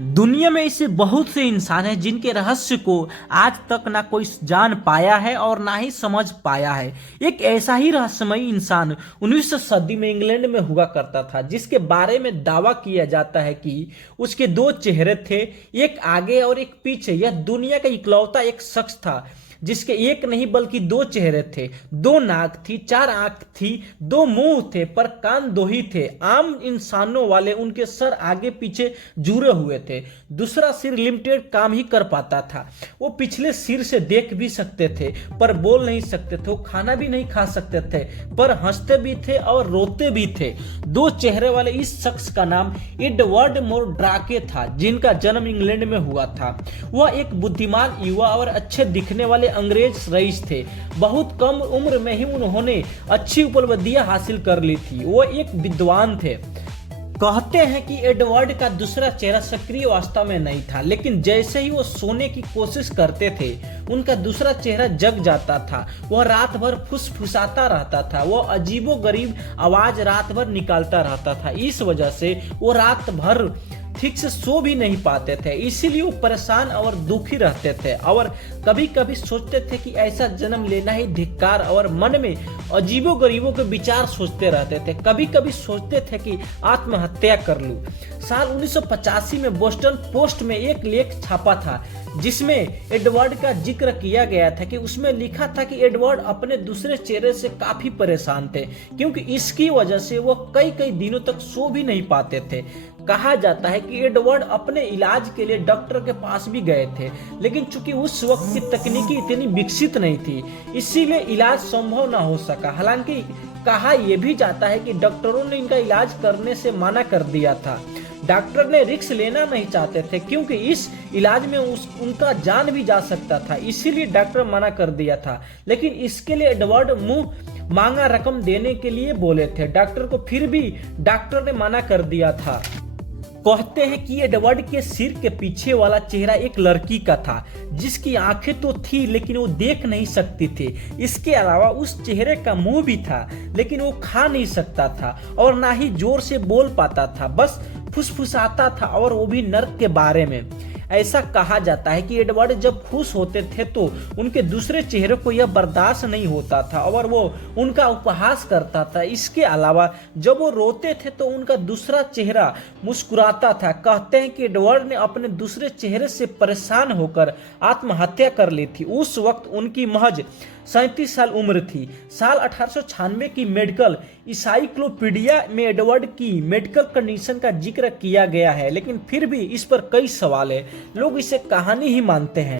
दुनिया में ऐसे बहुत से इंसान हैं जिनके रहस्य को आज तक ना कोई जान पाया है और ना ही समझ पाया है। एक ऐसा ही रहस्यमयी इंसान 19वीं सदी में इंग्लैंड में हुआ करता था, जिसके बारे में दावा किया जाता है कि उसके दो चेहरे थे, एक आगे और एक पीछे। यह दुनिया का इकलौता एक शख्स था जिसके एक नहीं बल्कि दो चेहरे थे, दो नाक थी, चार आंख थी, दो मुंह थे पर कान दो ही थे। आम इंसानों वाले उनके सर आगे पीछे जुड़े हुए थे। दूसरा सिर लिमिटेड काम ही कर पाता था। वो पिछले सिर से देख भी सकते थे पर बोल नहीं सकते थे। वो खाना भी नहीं खा सकते थे पर हंसते भी थे और रोते भी थे। दो चेहरे वाले इस शख्स का नाम एडवर्ड मोर ड्राके था, जिनका जन्म इंग्लैंड में हुआ था। वह एक बुद्धिमान युवा और अच्छे दिखने वाले अंग्रेज रईस थे। बहुत कम उम्र में ही उन्होंने अच्छी उपलब्धियां हासिल कर ली थी। वो एक विद्वान थे। कहते हैं कि एडवर्ड का दूसरा चेहरा सक्रिय अवस्था में नहीं था, लेकिन जैसे ही वो सोने की कोशिश करते थे उनका दूसरा चेहरा जग जाता था। वह रात भर फुसफुसाता रहता था। वह अजीबोगरीब आवाज रात भर निकालता रहता था। इस वजह से वो रात भर ठीक से सो भी नहीं पाते थे। इसीलिए वो परेशान और दुखी रहते थे और कभी कभी सोचते थे कि ऐसा जन्म लेना ही धिक्कार, और मन में अजीबो गरीबों के विचार सोचते रहते थे। कभी कभी सोचते थे कि आत्महत्या कर लूं। साल 1985 में बोस्टन पोस्ट में एक लेख छापा था जिसमें एडवर्ड का जिक्र किया गया था कि उसमें लिखा था कि एडवर्ड अपने दूसरे चेहरे से काफी परेशान थे, क्योंकि इसकी वजह से वो कई कई दिनों तक सो भी नहीं पाते थे। कहा जाता है कि एडवर्ड अपने इलाज के लिए डॉक्टर के पास भी गए थे, लेकिन चूंकि उस वक्त की तकनीकी इतनी विकसित नहीं थी, इसीलिए इलाज संभव ना हो सका। हालांकि कहा यह भी जाता है कि डॉक्टरों ने इनका इलाज करने से मना कर दिया था। डॉक्टर ने रिस्क लेना नहीं चाहते थे, क्योंकि इस इलाज में उनका जान भी जा सकता था, इसीलिए डॉक्टर मना कर दिया था। लेकिन इसके लिए एडवर्ड मुंह मांगा रकम देने के लिए बोले थे डॉक्टर को, फिर भी डॉक्टर ने मना कर दिया था। कहते हैं कि एडवर्ड के सिर के पीछे वाला चेहरा एक लड़की का था, जिसकी आंखें तो थी लेकिन वो देख नहीं सकती थी। इसके अलावा उस चेहरे का मुंह भी था, लेकिन वो खा नहीं सकता था और ना ही जोर से बोल पाता था, बस फुसफुसाता था, और वो भी नर्क के बारे में। ऐसा कहा जाता है कि एडवर्ड जब खुश होते थे तो उनके दूसरे चेहरे को यह बर्दाश्त नहीं होता था और वो उनका उपहास करता था। इसके अलावा जब वो रोते थे तो उनका दूसरा चेहरा मुस्कुराता था। कहते हैं कि एडवर्ड ने अपने दूसरे चेहरे से परेशान होकर आत्महत्या कर ली थी। उस वक्त उनकी महज 37 साल उम्र थी। साल 1896 की मेडिकल इंसाइक्लोपीडिया में एडवर्ड की मेडिकल कंडीशन का जिक्र किया गया है, लेकिन फिर भी इस पर कई सवाल है। लोग इसे कहानी ही मानते हैं।